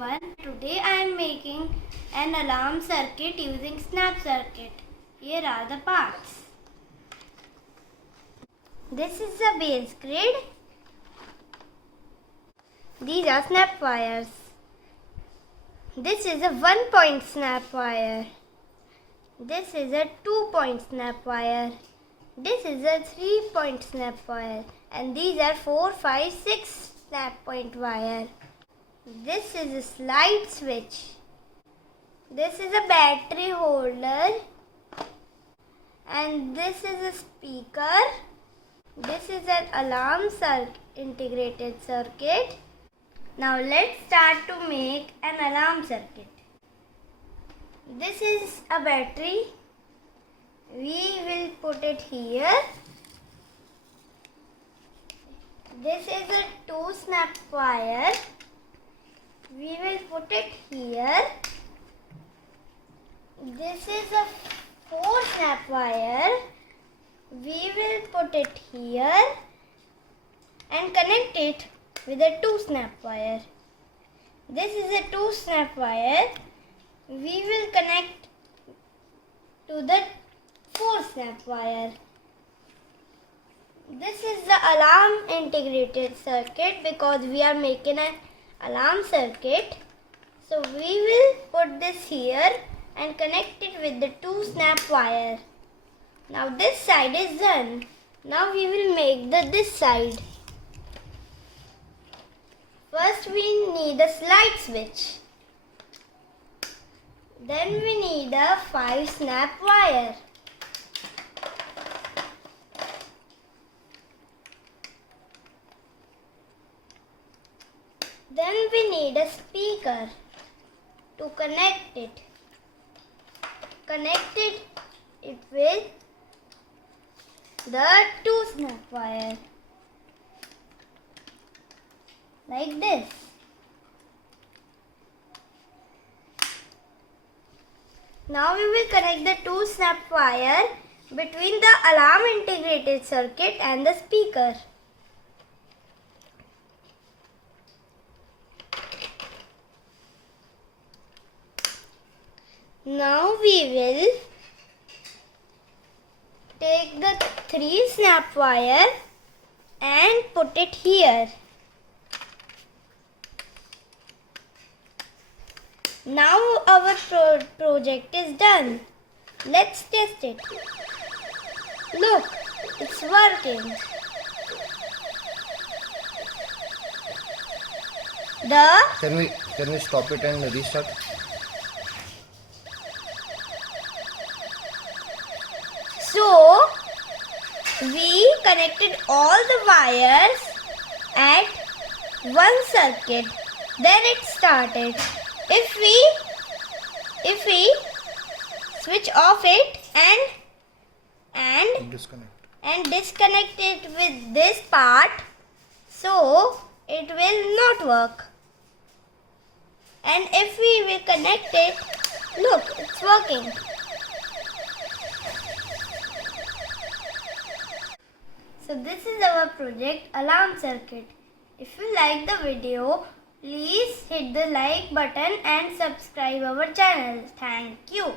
everyone. Today I am making an alarm circuit using snap circuit. Here are the parts. This is the base grid. These are snap wires. This is a 1-point snap wire. This is a 2-point snap wire. This is a 3-point snap wire. And these are 4, 5, 6 snap point wire. This is a slide switch. This is a battery holder. And this is a speaker. This is an alarm integrated circuit. Now let's start to make an alarm circuit. This is a battery. We will put it here. This is a 2 snap wire. We will put it here. This is a 4 snap wire. We will put it here and connect it with a 2 snap wire. This is a 2 snap wire. We will connect to the 4 snap wire. This is the alarm integrated circuit because we are making an alarm circuit. So we will put this here and connect it with the 2 snap wire. Now this side is done. Now we will make this side. First we need a slide switch. Then we need a 5 snap wire. Then we need a speaker to connect it. Connected it with the 2 snap wire. Like this. Now we will connect the 2 snap wire between the alarm integrated circuit and the speaker. Now we will take the 3 snap wire and put it here. Now our project is done. Let's test it. Look, it's working. Can we stop it and restart? So we connected all the wires at one circuit. Then it started. If we switch off it and disconnect it with this part, so it will not work. And if we will connect it, look, it's working. So this is our project alarm circuit. If you like the video, please hit the like button and subscribe our channel. Thank you.